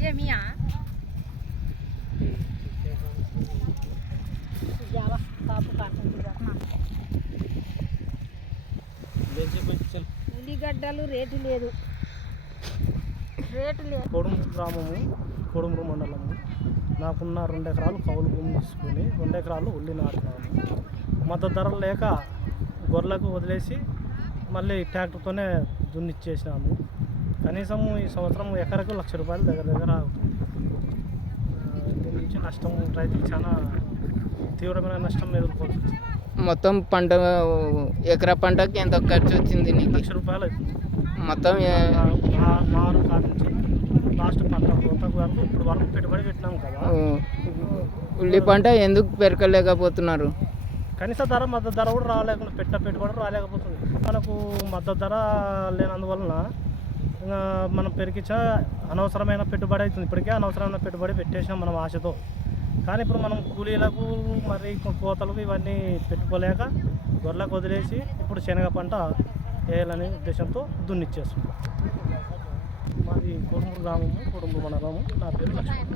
సేమియా ఉల్లిగడ్డలు రేటు లేదు. రేటు లేదు. కొడుము గ్రామము కొడుమూరు మండలము. నాకున్న రెండు ఎకరాలు కౌలు భూమి తీసుకుని రెండు ఎకరాలు ఉల్లి నాటున్నాను మద్దతు ధరలు లేక గొర్రెలకు వదిలేసి మళ్ళీ ట్రాక్టర్తోనే దున్నిచ్చేసినాము. కనీసం ఈ సంవత్సరం ఎకరకు లక్ష రూపాయలు దగ్గర దగ్గర దీని నుంచి నష్టం రైతులు చాలా తీవ్రమైన నష్టం ఎదుర్కోవాల్సి వచ్చింది మొత్తం పంట ఎకరా పంటకి ఎంత ఖర్చు వచ్చింది నీకు? లక్ష రూపాయలు మొత్తం ఏ- నా- నారు కాడించి లాస్ట్ పంట కోతకు వరకు ఇప్పుడు వరకు పెట్టుబడి పెట్టినాం కదా. ఉల్లి పంట ఎందుకు పెరకలేకపోతున్నారు కనీస ధర మద్దతు ధర కూడా రాలేకుండా పెట్ట పెట్టుబడి రాలేకపోతుంది. మనకు మద్దతు ధర లేనందువలన మనం పెరిగించా అనవసరమైన పెట్టుబడి అవుతుంది. ఇప్పటికే అనవసరమైన పెట్టుబడి పెట్టేసాం మనం ఆశతో. కానీ ఇప్పుడు మనం కూలీలకు మరి కోతలకు ఇవన్నీ పెట్టుకోలేక గొర్రెలకు వదిలేసి ఇప్పుడు శనగ పంట వేయాలనే ఉద్దేశంతో దున్నిచ్చేస్తున్నాం. మాది కుటుంబ గ్రామము కుటుంబ మండలము. నా పేరు లక్ష్మణ్.